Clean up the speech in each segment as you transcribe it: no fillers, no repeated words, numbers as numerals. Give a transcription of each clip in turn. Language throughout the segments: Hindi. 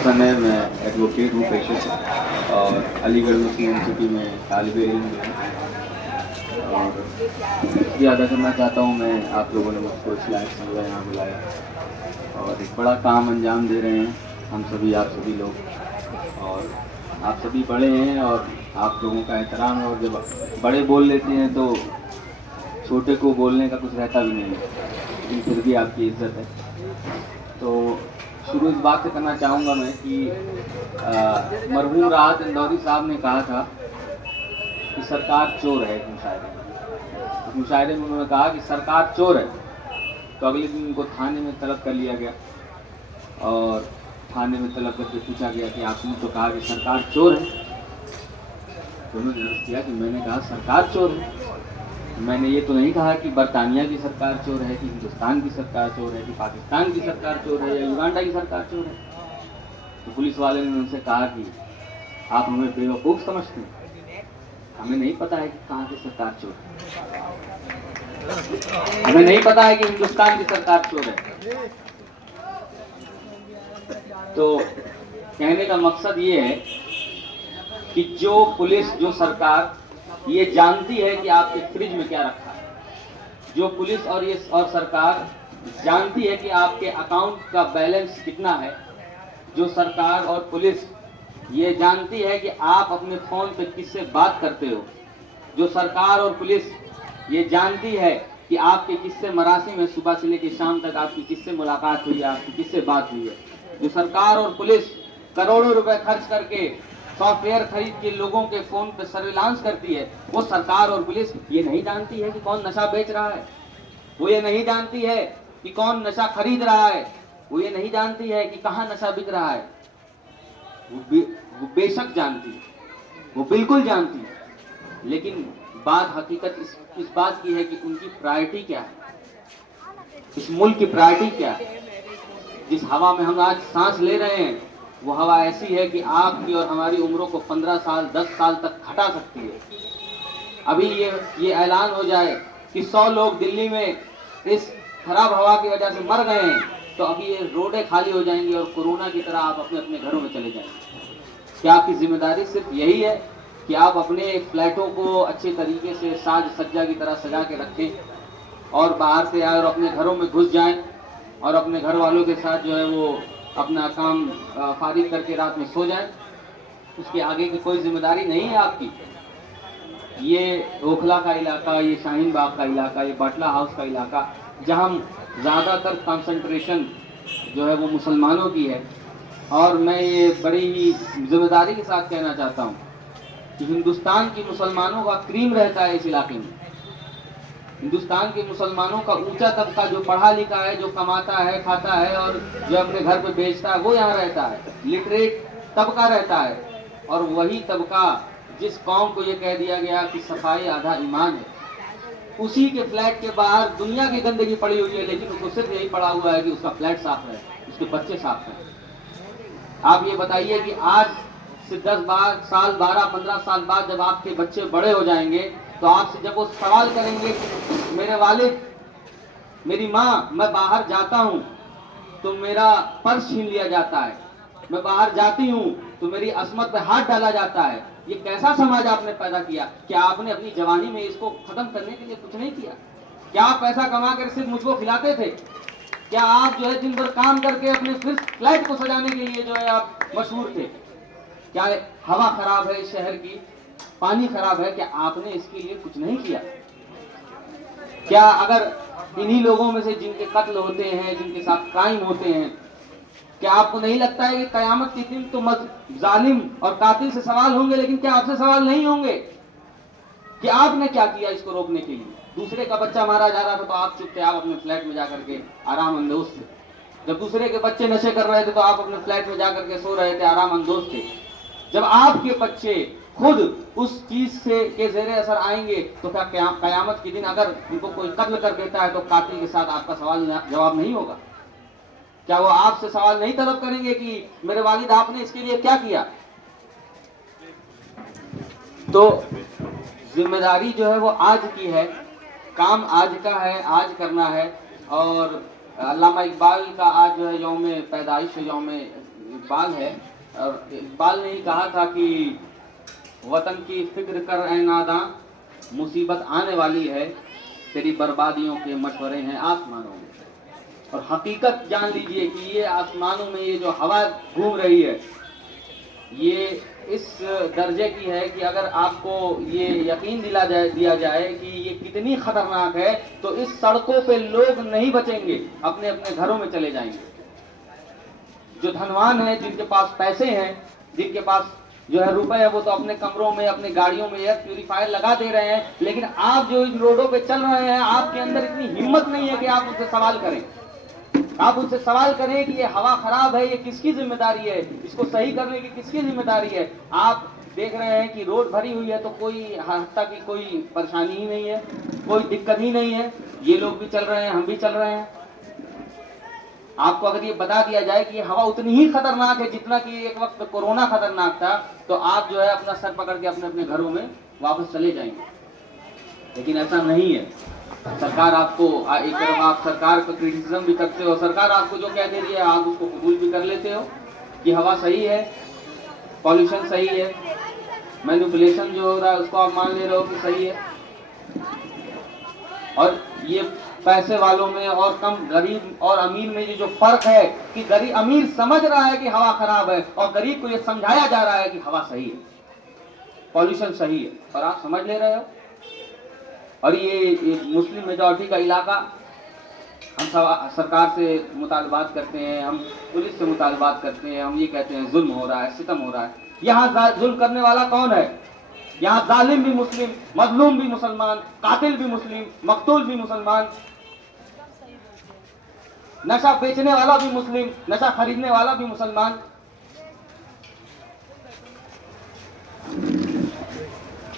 समय मैं एडवोकेट हूँ पेशे से और अलीगढ़ मुस्लिम यूनिवर्सिटी में तालिब इल्म हूँ और ये अदा करना चाहता हूँ मैं। आप लोगों ने मुझको इस लायक समझा, यहाँ बुलाया और एक बड़ा काम अंजाम दे रहे हैं हम सभी, आप सभी लोग। और आप सभी बड़े हैं और आप लोगों का एहतराम है, और जब बड़े बोल लेते हैं तो छोटे को बोलने का कुछ रहता भी नहीं है, लेकिन फिर भी आपकी इज्जत है। तो शुरू इस बात से करना चाहूँगा मैं कि मरहूम राहत इंदौरी साहब ने कहा था कि सरकार चोर है। इस मुशायरे में उन्होंने कहा कि सरकार चोर है। तो अगले दिन उनको थाने में तलब कर लिया गया और थाने में तलब करके पूछा गया कि आपने तो कहा कि सरकार चोर है। तो उन्होंने अर्ज़ किया कि मैंने कहा सरकार चोर है, मैंने ये तो नहीं कहा कि बरतानिया की सरकार चोर है, कि हिंदुस्तान की सरकार चोर है, कि पाकिस्तान की सरकार चोर है या युगांडा की सरकार चोर है। तो पुलिस वाले ने उनसे कहा कि आप हमें बेवकूफ़ समझते हैं, हमें नहीं पता है कि कहाँ की सरकार चोर है, हमें नहीं पता है कि हिंदुस्तान की सरकार चोर है। तो कहने का मकसद ये है कि जो पुलिस, जो सरकार ये जानती है कि आपके फ्रिज में क्या रखा है, जो पुलिस और सरकार जानती है कि आपके अकाउंट का बैलेंस कितना है, जो सरकार और पुलिस ये जानती है कि आप अपने फ़ोन पे किससे बात करते हो, जो सरकार और पुलिस ये जानती है कि आपके किससे मरासिम में सुबह से लेकर शाम तक आपकी किससे मुलाकात हुई है, आपकी किससे बात हुई है, जो सरकार और पुलिस करोड़ों रुपए खर्च करके सॉफ्टवेयर खरीद के लोगों के फोन पे सर्विलांस करती है, वो सरकार और पुलिस ये नहीं जानती है कि कौन नशा बेच रहा है, वो ये नहीं जानती है कि कौन नशा खरीद रहा है, वो ये नहीं जानती है कि कहाँ नशा बिक रहा है। वो बेशक जानती है, वो बिल्कुल जानती है, लेकिन बात हकीकत इस बात की है कि उनकी प्रायोरिटी क्या है, इस मुल्क की प्रायोरिटी क्या है। जिस हवा में हम आज सांस ले रहे हैं वो हवा ऐसी है कि आपकी और हमारी उम्रों को 15 साल 10 साल तक हटा सकती है। अभी ये ऐलान हो जाए कि 100 लोग दिल्ली में इस खराब हवा की वजह से मर गए हैं, तो अभी ये रोडें खाली हो जाएंगी और कोरोना की तरह आप अपने अपने घरों में चले जाएंगे। क्या आपकी जिम्मेदारी सिर्फ यही है कि आप अपने फ्लैटों को अच्छे तरीके से साज सज्जा की तरह सजा के रखें और बाहर से आए और अपने घरों में घुस जाएं और अपने घर वालों के साथ जो है वो अपना काम फारिग करके रात में सो जाएं? उसके आगे की कोई जिम्मेदारी नहीं है आपकी। ये ओखला का इलाका, ये शाहीन बाग का इलाका, ये बाटला हाउस का इलाका, जहां ज़्यादातर कंसंट्रेशन जो है वो मुसलमानों की है, और मैं ये बड़ी ही जिम्मेदारी के साथ कहना चाहता हूँ कि हिंदुस्तान के मुसलमानों का क्रीम रहता है इस इलाके में। हिंदुस्तान के मुसलमानों का ऊंचा तबका जो पढ़ा लिखा है, जो कमाता है, खाता है और जो अपने घर पे बेचता है, वो यहाँ रहता है। लिटरेट तबका रहता है, और वही तबका जिस कौम को ये कह दिया गया कि सफाई आधा ईमान है, उसी के फ्लैट के बाहर दुनिया की गंदगी पड़ी हुई है, लेकिन उसको सिर्फ यही पड़ा हुआ है कि उसका फ्लैट साफ है, उसके बच्चे साफ हैं। आप ये बताइए कि आज से 10 साल 12-15 साल बाद जब आपके बच्चे बड़े हो जाएंगे तो आपसे जब वो सवाल करेंगे कि मेरे वालिद, मेरी माँ, मैं बाहर जाता हूँ तो मेरा पर्स छीन लिया जाता है, मैं बाहर जाती हूँ तो मेरी असमत पे हाथ डाला जाता है, ये कैसा समाज आपने पैदा किया? क्या आपने अपनी जवानी में इसको खत्म करने के लिए कुछ नहीं किया? क्या आप पैसा कमा कर सिर्फ मुझको खिलाते थे? क्या आप जो है दिन भर काम करके अपने सिर्फ फ्लैट को सजाने के लिए जो है आप मशहूर थे? क्या हवा खराब है इस शहर की, पानी खराब है, क्या आपने इसके लिए कुछ नहीं किया? क्या अगर इन्हीं लोगों में से जिनके कत्ल होते हैं, जिनके साथ क्राइम होते हैं, क्या आपको नहीं लगता है कि कयामत के दिन तो जालिम और कातिल से सवाल होंगे, लेकिन क्या आपसे सवाल नहीं होंगे कि आपने क्या किया इसको रोकने के लिए? दूसरे का बच्चा मारा जा रहा था तो आप चुप थे, आप अपने फ्लैट में जाकर के आराम अंदोज थे। जब दूसरे के बच्चे नशे कर रहे थे तो आप अपने फ्लैट में जाकर के सो रहे थे, आराम अंदोज थे। जब आपके बच्चे खुद उस चीज से के ज़ेरे असर आएंगे तो क्या कयामत के दिन अगर उनको कोई कत्ल कर देता है तो कातिल के साथ आपका सवाल जवाब नहीं होगा? क्या वो आपसे सवाल नहीं तलब करेंगे कि मेरे वालिद आपने इसके लिए क्या किया? तो जिम्मेदारी जो है वो आज की है, काम आज का है, आज करना है। और अल्लामा इकबाल का आज जो है यौम पैदाइश, यौम इकबाल है, और इकबाल ने ही कहा था कि वतन की फिक्र कर ऐ नादां, मुसीबत आने वाली है, तेरी बर्बादियों के मशवरे हैं आसमानों में। और हकीकत जान लीजिए कि ये आसमानों में ये जो हवा घूम रही है, ये इस दर्जे की है कि अगर आपको ये यकीन दिया जाए कि ये कितनी खतरनाक है, तो इस सड़कों पे लोग नहीं बचेंगे, अपने अपने घरों में चले जाएंगे। जो धनवान है, जिनके पास पैसे हैं, जिनके पास जो है रुपए है, वो तो अपने कमरों में, अपने गाड़ियों में एयर प्यूरिफायर लगा दे रहे हैं, लेकिन आप जो इन रोडों पे चल रहे हैं, आपके अंदर इतनी हिम्मत नहीं है कि आप उनसे सवाल करें। आप उनसे सवाल करें कि ये हवा खराब है, ये किसकी जिम्मेदारी है, इसको सही करने की किसकी जिम्मेदारी है। आप देख रहे हैं कि रोड भरी हुई है तो कोई हफ्ता की कोई परेशानी ही नहीं है, कोई दिक्कत ही नहीं है, ये लोग भी चल रहे हैं, हम भी चल रहे हैं। आपको अगर ये बता दिया जाए कि ये हवा उतनी ही खतरनाक है जितना कि एक वक्त कोरोना खतरनाक था, तो आप जो है अपना सर पकड़ के अपने अपने घरों में वापस चले जाएंगे। लेकिन ऐसा नहीं है। सरकार आपको, एक तरफ आप सरकार का क्रिटिसिज्म भी करते हो, सरकार आपको जो कह दे रही है आप उसको कबूल भी कर लेते हो कि हवा सही है, पॉल्यूशन सही है, मैनिपुलेशन जो हो रहा है उसको आप मान ले रहे हो कि सही है। और ये पैसे वालों में और कम गरीब और अमीर में ये जो फर्क है कि गरीब अमीर समझ रहा है कि हवा खराब है और गरीब को ये समझाया जा रहा है कि हवा सही है, पॉल्यूशन सही है, और आप समझ ले रहे हो। और ये मुस्लिम मेजॉरिटी का इलाका, हम सरकार से मुतालबात करते हैं, हम पुलिस से मुतालबात करते हैं, हम ये कहते हैं जुल्म हो रहा है, सितम हो रहा है। यहाँ जुल्म करने वाला कौन है? यहाँ जालिम भी मुस्लिम, मजलूम भी मुसलमान, कातिल भी मुस्लिम, मकतूल भी मुसलमान, नशा बेचने वाला भी मुस्लिम, नशा खरीदने वाला भी मुसलमान।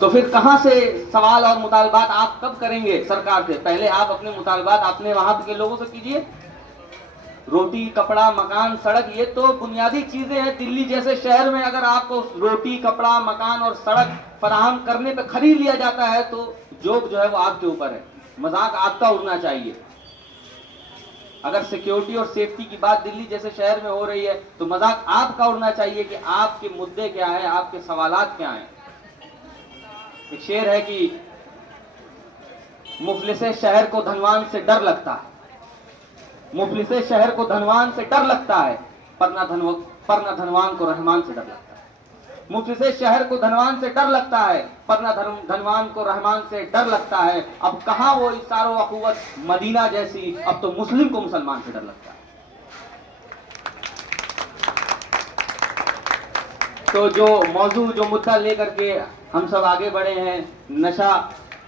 तो फिर कहां से सवाल और मुतालबात आप कब करेंगे सरकार से? पहले आप अपने मुतालबात अपने वहां के लोगों से कीजिए। रोटी, कपड़ा, मकान, सड़क, ये तो बुनियादी चीजें हैं। दिल्ली जैसे शहर में अगर आपको रोटी, कपड़ा, मकान और सड़क फराहम करने पे खरीद लिया जाता है तो जोक जो है वो आपके ऊपर है, मजाक आपका उड़ना चाहिए। अगर सिक्योरिटी और सेफ्टी की बात दिल्ली जैसे शहर में हो रही है तो मजाक आपका उड़ना चाहिए कि आपके मुद्दे क्या है, आपके सवालात क्या हैं। एक शेर है कि मुफलिसे शहर को धनवान से डर लगता है, मुफलिसे शहर को धनवान से डर लगता है, पर ना धनवान को रहमान से डर लगता है। मुफलिसे शहर को धनवान से डर लगता है, पर ना धनवान को रहमान से डर लगता है। अब कहां वो इसारो अखुवत मदीना जैसी, अब तो मुस्लिम को मुसलमान से डर लगता है। तो जो मौजू, जो मुद्दा लेकर के हम सब आगे बढ़े हैं,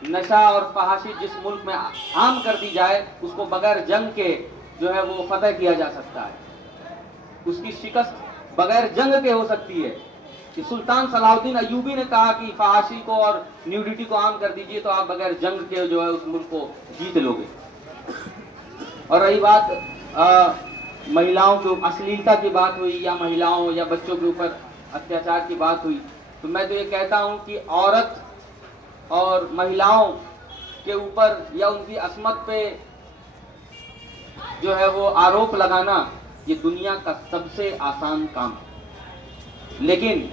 नशा और फहाशी जिस मुल्क में आम कर दी जाए, उसको बगैर जंग के जो है वो फतह किया जा सकता है। उसकी शिकस्त बगैर जंग के हो सकती है। कि सुल्तान सलाहुद्दीन अय्यूबी ने कहा कि फहाशी को और न्यूडिटी को आम कर दीजिए तो आप बगैर जंग के जो है उस मुल्क को जीत लोगे। और रही बात महिलाओं के अश्लीलता की बात हुई, या महिलाओं या बच्चों के ऊपर अत्याचार की बात हुई, तो मैं तो ये कहता हूं कि औरत और महिलाओं के ऊपर या उनकी असमत पे जो है वो आरोप लगाना ये दुनिया का सबसे आसान काम है। लेकिन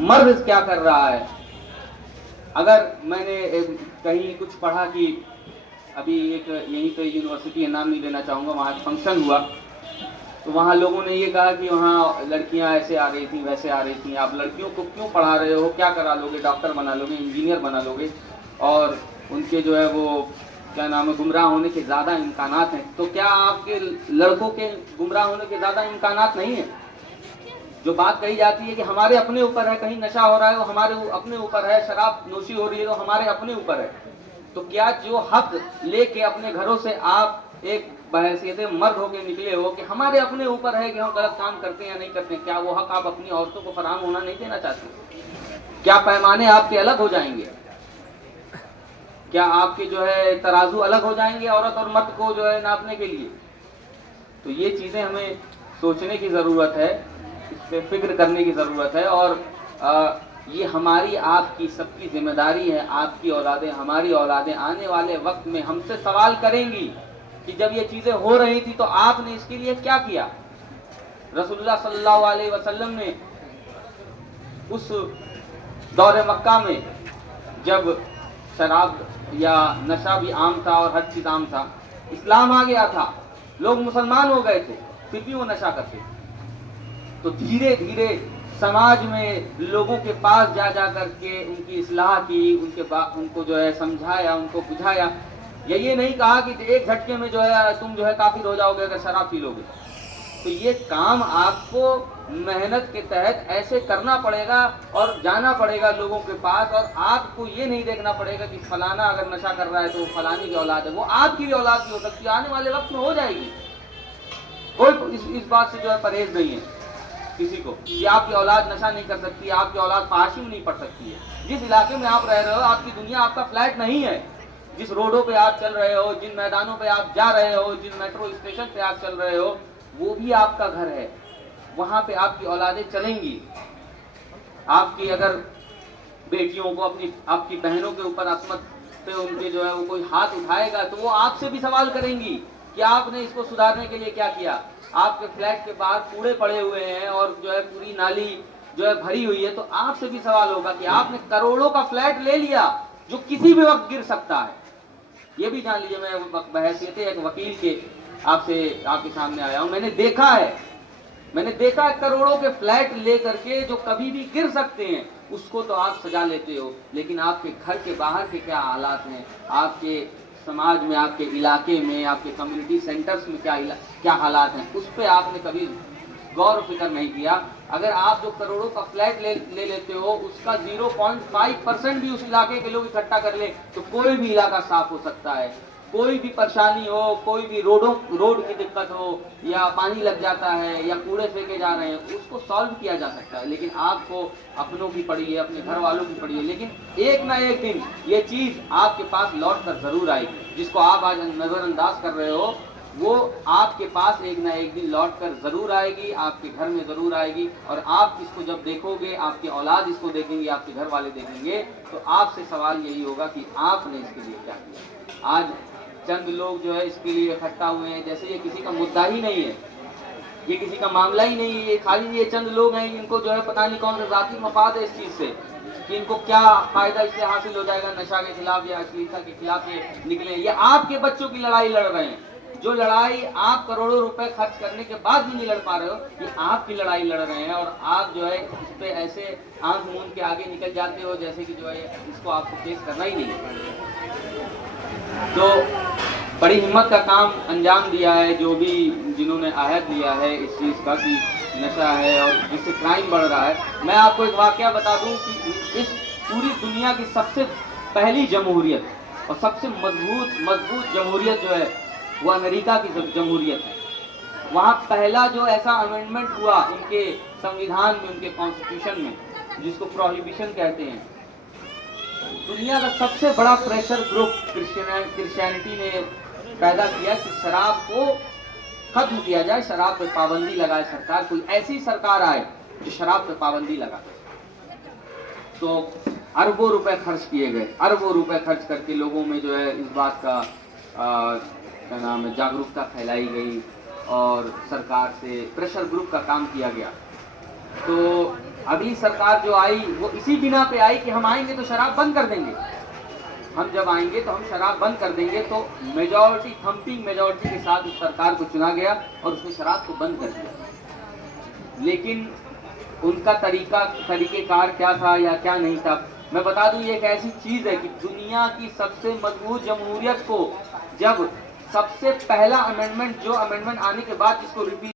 मर्द क्या कर रहा है? अगर मैंने कहीं कुछ पढ़ा कि अभी एक यहीं पे यूनिवर्सिटी, नाम नहीं लेना चाहूँगा, वहाँ एक फंक्शन हुआ तो वहाँ लोगों ने ये कहा कि वहाँ लड़कियाँ ऐसे आ रही थी, वैसे आ रही थी, आप लड़कियों को क्यों पढ़ा रहे हो, क्या करा लोगे, डॉक्टर बना लोगे, इंजीनियर बना लोगे, और उनके जो है वो क्या नाम है, गुमराह होने के ज़्यादा इम्कानात हैं। तो क्या आपके लड़कों के गुमराह होने के ज़्यादा इम्कानात नहीं है? जो बात कही जाती है कि हमारे अपने ऊपर है, कहीं नशा हो रहा है वो हमारे अपने ऊपर है, शराब नोशी हो रही है तो हमारे अपने ऊपर है। तो क्या जो हक लेके अपने घरों से आप एक बहैसियत मर्द होके निकले हो कि हमारे अपने ऊपर है कि हम गलत काम करते हैं या नहीं करते, क्या वो हक आप अपनी औरतों को फराहम होना नहीं देना चाहते? क्या पैमाने आपके अलग हो जाएंगे? क्या आपके जो है तराजू अलग हो जाएंगे औरत और मर्द को जो है नापने के लिए? तो ये चीजें हमें सोचने की जरूरत है, इस पे फिक्र करने की जरूरत है। और ये हमारी आपकी सबकी जिम्मेदारी है। आपकी औलादें, हमारी औलादें आने वाले वक्त में हमसे सवाल करेंगी कि जब ये चीजें हो रही थी तो आपने इसके लिए क्या किया, रसूलुल्लाह सल्लल्लाहु अलैहि वसल्लम ने उस दौरे मक्का में जब शराब या नशा भी आम था और हर चीज आम था, इस्लाम आ गया था, लोग मुसलमान हो गए थे, फिर भी वो नशा करते थे। तो धीरे धीरे समाज में लोगों के पास जा जा करके उनकी इस्लाह की, उनको जो है समझाया, उनको बुझाया। ये नहीं कहा कि एक झटके में जो है तुम जो है काफिर हो जाओगे अगर शराब पी लोगे। तो ये काम आपको मेहनत के तहत ऐसे करना पड़ेगा और जाना पड़ेगा लोगों के पास। और आपको ये नहीं देखना पड़ेगा कि फलाना अगर नशा कर रहा है तो वो फलानी की औलाद है, वो आपकी भी औलाद की हो सकती है, आने वाले वक्त में हो जाएगी। कोई इस बात से जो है परहेज नहीं है किसी को कि आपकी औलाद नशा नहीं कर सकती, आपकी औलाद फाहिश में नहीं पड़ सकती है। जिस इलाके में आप रह रहे हो, आपकी दुनिया आपका फ्लैट नहीं है। जिस रोडों पे आप चल रहे हो, जिन मैदानों पे आप जा रहे हो, जिन मेट्रो स्टेशन पे आप चल रहे हो, वो भी आपका घर है। वहां पे आपकी औलादें चलेंगी। आपकी अगर बेटियों को, आपकी बहनों के ऊपर असमत पे उनके जो है वो कोई हाथ उठाएगा तो वो आपसे भी सवाल करेंगी कि आपने इसको सुधारने के लिए क्या किया। आपके फ्लैट के बाहर कूड़े पड़े हुए हैं और जो है पूरी नाली जो है भरी हुई है, तो आपसे भी सवाल होगा कि आपने करोड़ों का फ्लैट ले लिया जो किसी भी वक्त गिर सकता है। ये भी जान लीजिए, मैं बहैसियत एक वकील के आपके सामने आया हूं। मैंने देखा है करोड़ों के फ्लैट ले करके जो कभी भी गिर सकते हैं, उसको तो आप सजा लेते हो, लेकिन आपके घर के बाहर के क्या हालात हैं, आपके समाज में, आपके इलाके में, आपके कम्युनिटी सेंटर्स में क्या हालात हैं, उस पर आपने कभी गौर फिक्र नहीं किया। अगर आप जो करोड़ों का फ्लैट ले लेते हो, उसका 0.5% भी उस इलाके के लोग इकट्ठा कर ले तो कोई भी इलाका साफ हो सकता है। कोई भी परेशानी हो, कोई भी रोड की दिक्कत हो, या पानी लग जाता है, या कूड़े फेंके जा रहे हैं, उसको सॉल्व किया जा सकता है। लेकिन आपको अपनों की पड़ी है, अपने घर वालों की पड़ी है, लेकिन एक ना एक दिन ये चीज आपके पास लौट कर जरूर आएगी। जिसको आप आज नजरअंदाज कर रहे हो, वो आपके पास एक ना एक दिन लौट कर जरूर आएगी, आपके घर में जरूर आएगी। और आप इसको जब देखोगे, आपकी औलाद इसको देखेंगे, आपके घर वाले देखेंगे, तो आपसे सवाल यही होगा कि आपने इसके लिए क्या किया। आज चंद लोग जो है इसके लिए इकट्ठा हुए हैं, जैसे ये किसी का मुद्दा ही नहीं है, ये किसी का मामला ही नहीं है, ये खाली ये चंद लोग हैं, इनको जो है पता नहीं कौन सा जाती मफाद है इस चीज से कि इनको क्या फायदा इससे हासिल हो जाएगा, नशा के खिलाफ या अश्लीलता के खिलाफ ये निकले। ये आपके बच्चों की लड़ाई लड़ रहे हैं। जो लड़ाई आप करोड़ों रुपए खर्च करने के बाद भी नहीं लड़ पा रहे हो, ये आपकी लड़ाई लड़ रहे हैं। और आप जो है इस पे ऐसे आंख मूंद के आगे निकल जाते हो जैसे कि जो है इसको आपको फेस करना ही नहीं है। तो बड़ी हिम्मत का काम अंजाम दिया है जिन्होंने आहद लिया है इस चीज़ का कि नशा है और जिससे क्राइम बढ़ रहा है। मैं आपको एक वाकया बता दूं कि इस पूरी दुनिया की सबसे पहली जमहूरियत और सबसे मजबूत जमहूरियत जो है वो अमेरिका की जमहूरियत है। वहाँ पहला जो ऐसा अमेंडमेंट हुआ उनके संविधान में, उनके कॉन्स्टिट्यूशन में, जिसको प्रोहिबिशन कहते हैं। दुनिया का सबसे बड़ा प्रेशर ग्रुप क्रिश्चियनिटी ने पैदा किया कि शराब को खत्म किया जाए, शराब पे पाबंदी लगाए सरकार, कोई ऐसी सरकार आए जो शराब पे पाबंदी लगा। तो अरबों रुपए खर्च किए गए, अरबों रुपए खर्च करके लोगों में जो है इस बात का क्या नाम है, जागरूकता फैलाई गई और सरकार से प्रेशर ग्रुप का काम किया गया। तो अगली सरकार जो आई वो इसी बिना पे आई कि हम आएंगे तो शराब बंद कर देंगे, हम जब आएंगे तो हम शराब बंद कर देंगे। तो मेजॉरिटी, थम्पिंग मेजॉरिटी के साथ उस सरकार को चुना गया और उसने शराब को बंद कर दिया। लेकिन उनका तरीकेकार क्या था या क्या नहीं था, मैं बता दूं, ये एक ऐसी चीज है कि दुनिया की सबसे मजबूत जमहूरियत को जब सबसे पहला अमेंडमेंट आने के बाद जिसको रिपीट